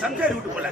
சம்சாரி விட்டு போல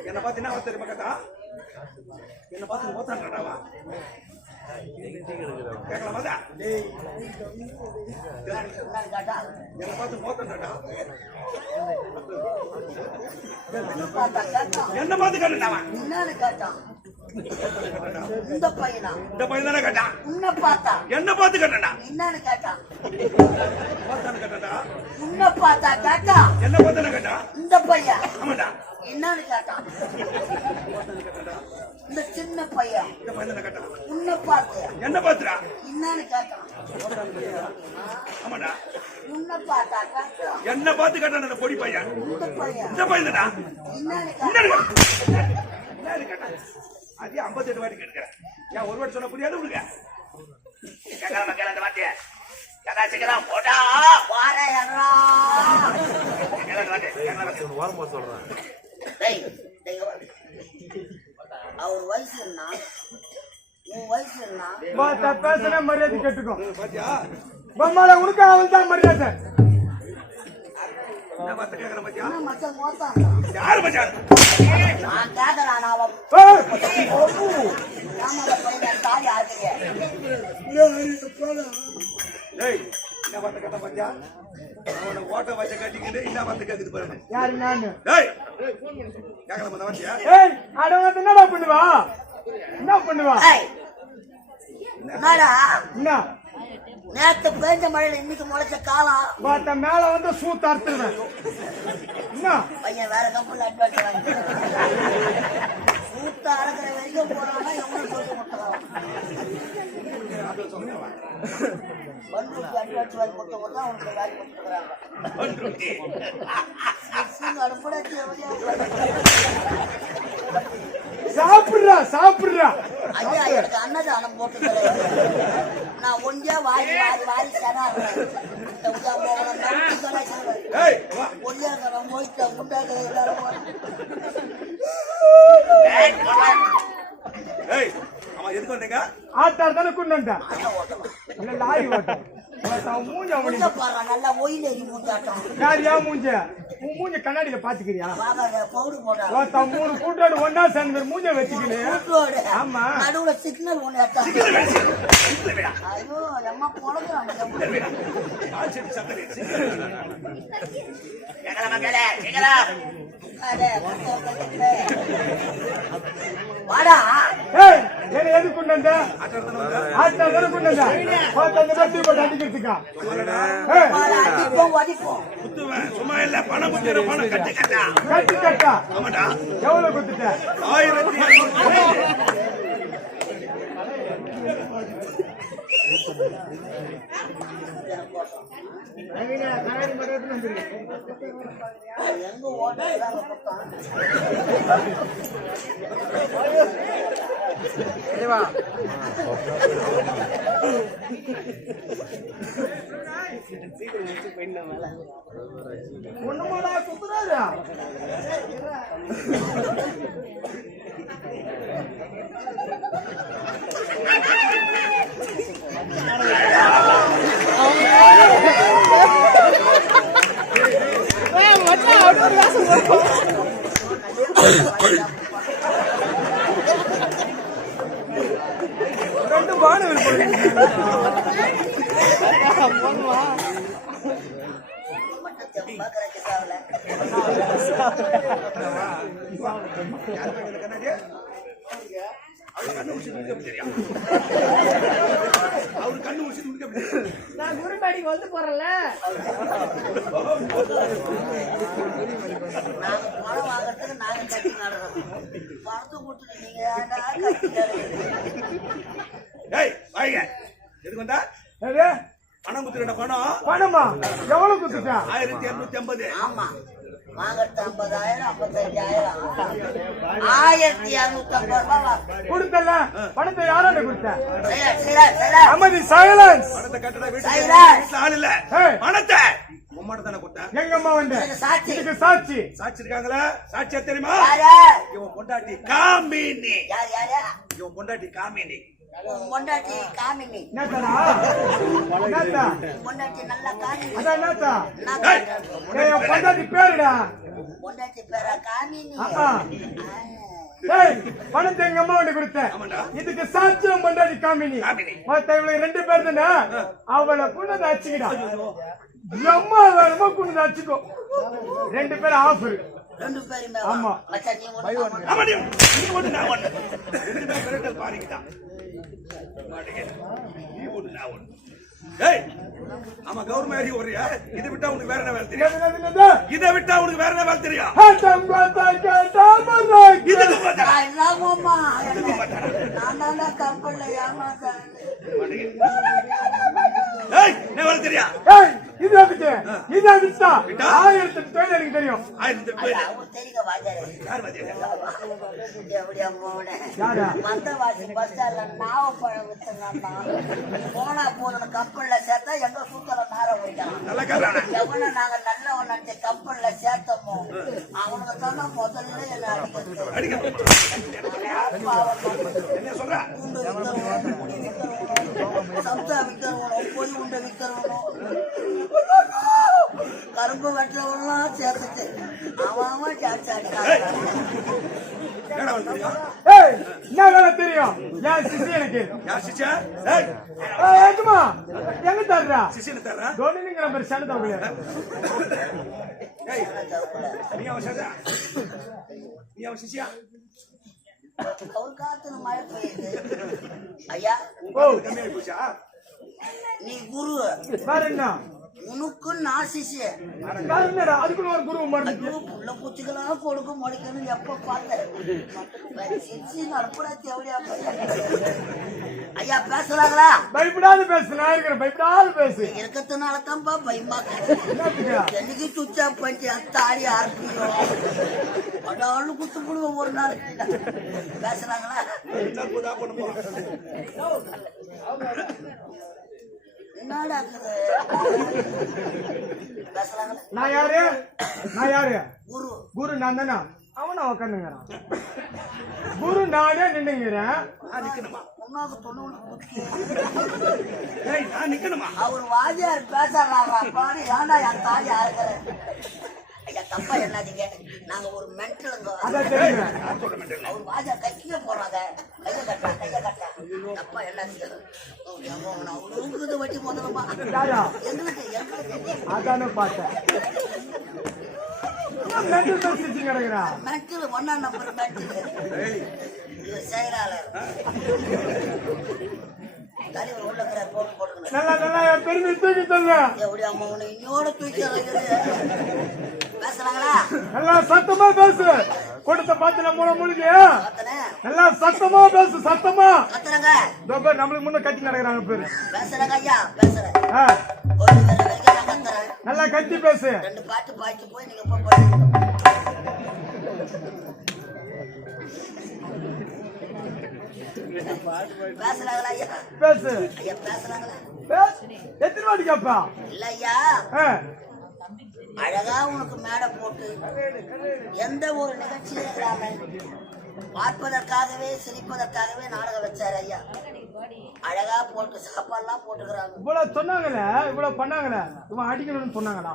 என்ன பார்த்து என்ன தெரியுமா பக்கத்தா என்ன பார்த்து ஓத்தான்டாவா கேட்டா, என்ன பார்த்து கேட்டான். என்னன்னு கேட்டான். இந்த பையனா இந்த பையன் தானே கேட்டான் உன்னை பார்த்தா என்ன பார்த்து கேட்டான்டா என்னன்னு கேட்டான் உன்னை பார்த்தா கேட்டான் என்ன பார்த்தானே கேட்டான் இந்த பையன் ஆமாடா என்னன்னு கேட்டான் இந்த சின்ன பையன் இந்த பையன் தானே கேட்டான் உன்னை பார்த்து. என்ன பார்த்துடா? என்னன்னு கேட்டான் ஆமாடா. உன்னை பார்த்தா கேட்டான் என்ன பார்த்து கேட்டான் அந்த பொடி பையன். இந்த பையன். இந்த என்னன்னு என்னன்னு கேட்டான் அதே ஐம்பத்தெட்டு வாட்டி கேட்கிறேன் ஏன் ஒரு வாட்டி சொன்ன புரியாது உனக்கு? கேட்கலாம் கேட்கலாம் வார்த்தையை? கேட்கலாம் சீக்கிரம் போடா வாரையறா கேட்கலாம் வார்த்தை கேட்கலாம் வார்த்தை. டேய் டேய் இங்க வா. அவர் வயசு என்ன? பேசுன மரியாதை கேட்டுக்கோ. பாத்தியா? பொம்மால உனக்கு அவள் தான் மரியாதை ஓட்ட வச்ச கட்டிக்கிட்டு கேக்குது பாருங்க யாரு நானு? என்னடா பண்ணுவா? என்ன பண்ணுவா? என்னடா? என்ன? நேத்து பேஞ்ச மழையில இன்னைக்கு முளைச்ச காலம் பாத்தா மேல வந்து சூத்து அறுத்துருவேன் என்ன? பையன் வேற கம்பெனில அட்வான்ஸ் வாங்கி சூத்த அறக்கிற வரைக்கும் போறான்னா எவ்வளவு சொல்லிட்டு முட்டலாம் பண்ருட்டி அட்வான்ஸ் வாங்கி கொடுத்த கூட தான் அவனுக்கு வேலை கொடுத்துருக்காங்க அடுப்படாச்சு சாப்பிடுறா சாப்பிடுறா. ஐயா எனக்கு அன்னதானம் போட்டு. நான் ஒண்டியா வாரி வாரி வாரி ஒல்லியா இருக்கிறவன் போயிட்டு அவன் எதுக்கு வந்தீங்க? ஆட்டார் தானே கொண்டு இல்ல லாரி ஓட்டம் மூஞ்ச நல்லா ஒயில் எரி மூஞ்சாட்டம் யார் ஏன் மூஞ்ச? மூஞ்ச கண்ணாடியில பாத்துக்கிறியா? மூணு கூட்டோடு ஒன்னா சேர்ந்து மூஞ்ச வச்சுக்கினு. கூட்டோடு. ஆமா. நடுவுல சிக்னல் ஒண்ணு ஐயோ சத்தம் கேட்டு வாடா. பத்தி போட்டு அடிக்கிறதுக்கா? ஏய். வாடா, அடிப்போம். வடிப்போம் குத்துவேன். சும்மா இல்ல பணம் குத்துற பணம் கட்டு கட்டா. கட்டு கட்டா? ஆமாடா. எவ்வளவு கொடுத்துட்ட ஆயிரத்தி எங்க ஒண்ணுமாடா குத்துறாரு ரெண்டு பானு மட்டும் செம்பாக்கிற கிட்டாவில் யார் மேல கண்ணாடி அவர் கண்ணு தெரியும் நான் குருபாடிக்கு வந்து போறேன்ல. நாங்க பணம் வாங்குறதுக்கு நாங்க கட்டி நடக்கிறோம் பணத்தை கொடுத்துட்டு எதுக்கு வந்தா? பணம் குத்துற பணம்? பணமா? எவ்வளவு குத்துட்டா ஆயிரத்தி இருநூத்தி ஐம்பது. ஆமா. வாங்கறது ஐம்பதாயிரம் ஐம்பத்தஞ்சாயிரம். ஆயிரத்தி இருநூத்தி ஐம்பது ரூபாய் வா. கொடுத்தல பணத்தை யாராண்ட கொடுத்த. அமைதி சைலன்ஸ் பணத்தை கட்டுற வீட்டுல ஆள் இல்ல. பணத்தை. உம்மாட்ட தானே கொடுத்தேன். எங்க அம்மா வந்து? இதுக்கு சாட்சி. இதுக்கு சாட்சி. சாட்சி இருக்காங்களா? சாட்சியா தெரியுமா? இவன் பொண்டாட்டி காமினி. யார் யாரு? இவன் பொண்டாட்டி காமினி. பொண்டாட்டி காமினி. பொண்டாட்டி? நல்லா காமினி. பொண்டாட்டி பேருடா? பொண்டாட்டி பேரா காமினி. பணத்தை எங்க அம்மா வந்து கொடுத்த? ஆமாண்டா. இதுக்கு சாட்சி உன் பொண்டாட்டி காமினி. காமினி. மத்த இவளுக்கு ரெண்டு பேர் தானே? அவளை கொண்டு அச்சுக்கிடா எம்மா வேணுமோ கொண்டு அச்சுக்கோ ரெண்டு பேரும் ஆஃபர் ரெண்டு பேருமே ஆமா. நீ ஒண்ணு நான் ஒண்ணு. ஆமா நீ நீ ஆமா கௌரமாரி ஒரியா இதை விட்டா உனக்கு வேற என்ன வேலை தெரியும்? இதை விட்டா உனக்கு வேற என்ன வேலை தெரியும்? ஆட்டம் இது எதுக்கு? இது? விட்டா? ஆயிரத்தி எட்டு தொழில் எனக்கு தெரியும் ஆயிரத்தி பேர். போனா போதும்னு கப்பல்ல சேர்த்தா எங்க சுத்தல நார போயிட்டான். எவனை நாங்க நல்லவன் நினைச்சு கப்பல்ல சேர்த்தோமோ, அவனுக்கு தானே முதல்ல என்னை சொல்ற சம்சா விக்கிறவனும், பொய் உண்டை விக்கிறவனும், கரும்பு வெட்டுறவன்லாம் சேர்த்துட்டு அவன். என்ன வேலை தெரியும் ஏய், என்ன வேலை தெரியும்? ஏன் சிசி எனக்கு? யார் சிச்சா எங்க தர்றா? சிசின்னு தர்றா? தோனிங்கிற மாதிரி ஏய் நீ அவன் நீ அவன் சிசியா அவர் காத்துல மழை பெய்யுது ஐயா நீ குரு வேற என்ன? உனக்கு என்னடா அதுக்குள்ள ஒரு குரு புள்ள பூச்சிக்கெல்லாம் கொடுக்க முடிக்கணும் எப்ப பார்த்தேன் சிச்சி நடப்புறாச்சு எவ்வளோ ஐயா பேசுறாங்களா? பயப்படாத பேசு நான் இருக்கிறேன். பயப்படாத பேசு. இருக்கிறதுனால தான்ப்பா பயமா? என்னைக்கு சுச்சா பண்ணி தாடி ஆர்ப்பியும் அடாலும் குத்து புடுவோம் ஒரு நாள். பேசுறாங்களா? நான் யாரு? நான் யாரு? குரு. குரு நான் தானே? அவனா குரு நானே நின்னுங்கிறேன். குத்தி ஏய் நான் நிக்கணுமா? அவர் வாதியார் பேசுறாரா? பாரு ஏன்டா என் ஆறுகிற ஐயா தப்பா என்னாதீங்க நாங்க ஒரு மென்டலுங்க அவர் வாஜா கைக்கிய போறாங்க கைய கட்டா கைய கட்டா தப்பா என்னாதீங்க வட்டி முதலமா எங்களுக்கு எங்களுக்கு அதானே பார்த்தேன். மென்டல் ஒன்னா நம்பர் மென்டல் செயலாளர். தலைவர் உள்ள போட்டு போட்டுக்கணும். நல்லா நல்லா என் பெருமை தூக்கி சொல்லு எப்படி அம்மா உன்னை இன்னோட தூக்கி நல்லா சத்தமா பேசு. கொடுத்த பாத்துல மூணு மூலிகை நல்லா சத்தமா பேசு சத்தமா. நம்மளுக்கு முன்ன கட்டி நடக்கிறாங்க பேரு. நல்லா கட்டி பேசு. பேசு. எத்தனை வாட்டி கேப்பா? இல்ல ஐயா. அழகா உனக்கு மேடை போட்டு எந்த ஒரு நிகழ்ச்சியும் இல்லாம பார்ப்பதற்காகவே சிரிப்பதற்காகவே நாடகம் வச்சாரு ஐயா. அழகா போட்டு சாப்பாடுலாம் போட்டுக்கிறாங்க. இவ்வளவு சொன்னாங்களே இவ்வளவு பண்ணாங்களே? இவன் அடிக்கணும்னு சொன்னாங்களா?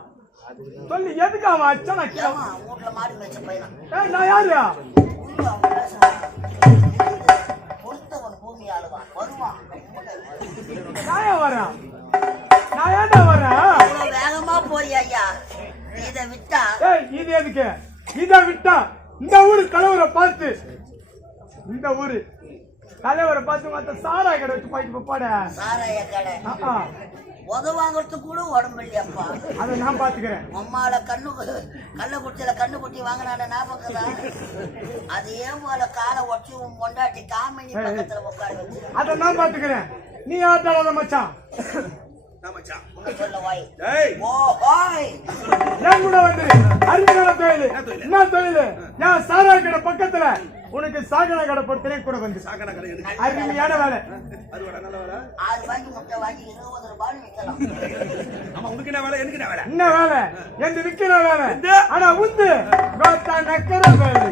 சொல்லி எதுக்கு அவன் அச்சா நான் கே- ஏமா வீட்டுல மாடு மேய்ச்ச பையனா? ஏய், நான் யாரு? உள்ள அவன் பேசுறான். பொறுத்தவன் பூமி ஆளுவான் வருவான் போறியா ஐயா? இதை விட்டா? இது எதுக்கு? இத விட்டா இந்த ஊரு தலைவரை பார்த்து. இந்த ஊரு தலைவரை பார்த்து மத்த சாரா கடை வச்சு போயிட்டு போட. சாராய கடை. உத வாங்குறதுக்கு கூட உடம்பு இல்லையாப்பா அதை நான் பாத்துக்கிறேன் அம்மால கண்ணு கள்ளக்குட்டியில கண்ணு குட்டி வாங்கினான ஞாபகம் அதே போல காலை ஒட்டி உன் பொண்டாட்டி காமினி பக்கத்துல உட்கார அதை நான் பாத்துக்கிறேன் நீ ஆட்டாளாத மச்சான்? நான் என் கூட வந்து அருமையான தொழில் என்ன தொழில்? என்ன தொழில் என் சாரா கடை பக்கத்துல. உனக்கு சாகன கடை பொறுத்தனே கூட வந்து. சாக்கடை கடை அருமையான வேலை. அது வர நல்ல வேலை. ஆறு ரூபாய்க்கு முட்டை வாங்கி இருபது ரூபாய்னு விற்கலாம் ஆமா உனக்கு என்ன வேலை? எனக்கு என்ன வேலை? என்ன வேலை? எந்த விக்கிற வேலை? ஆனா உந்து. கோத்தா நக்கர வேலை.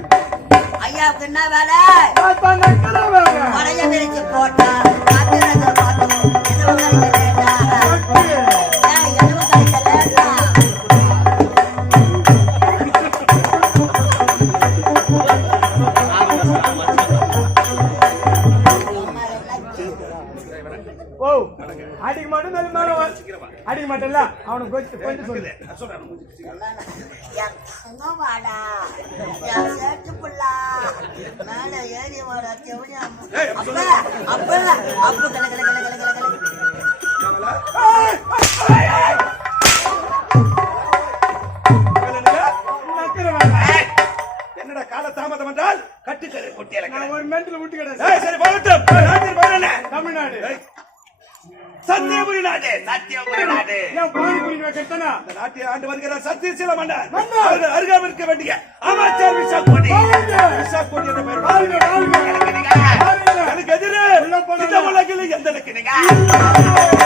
ஐயாவுக்கு என்ன வேலை? கோத்தா நக்கர வேலை. விரிச்சு போட்டா காத்திரத்தை எதுவும் கழிக்க அவனுக்கு கொஞ்சம் கொஞ்சம் சொல்லு நான் சொல்றேன் மூஞ்சி சீக்கிரம். என் தங்கம் வாடா என் சேட்டு புள்ளா மேல ஏறி வர அப்ப. அப்ப அப்ப அருகாமல் இருக்க வேண்டிய அமைச்சர் விசாக்கோடி வாழ்க. விசாக்கோடி என்ற பெயர். எனக்கு எதிரே இந்த உலகில் எந்த. இல்ல.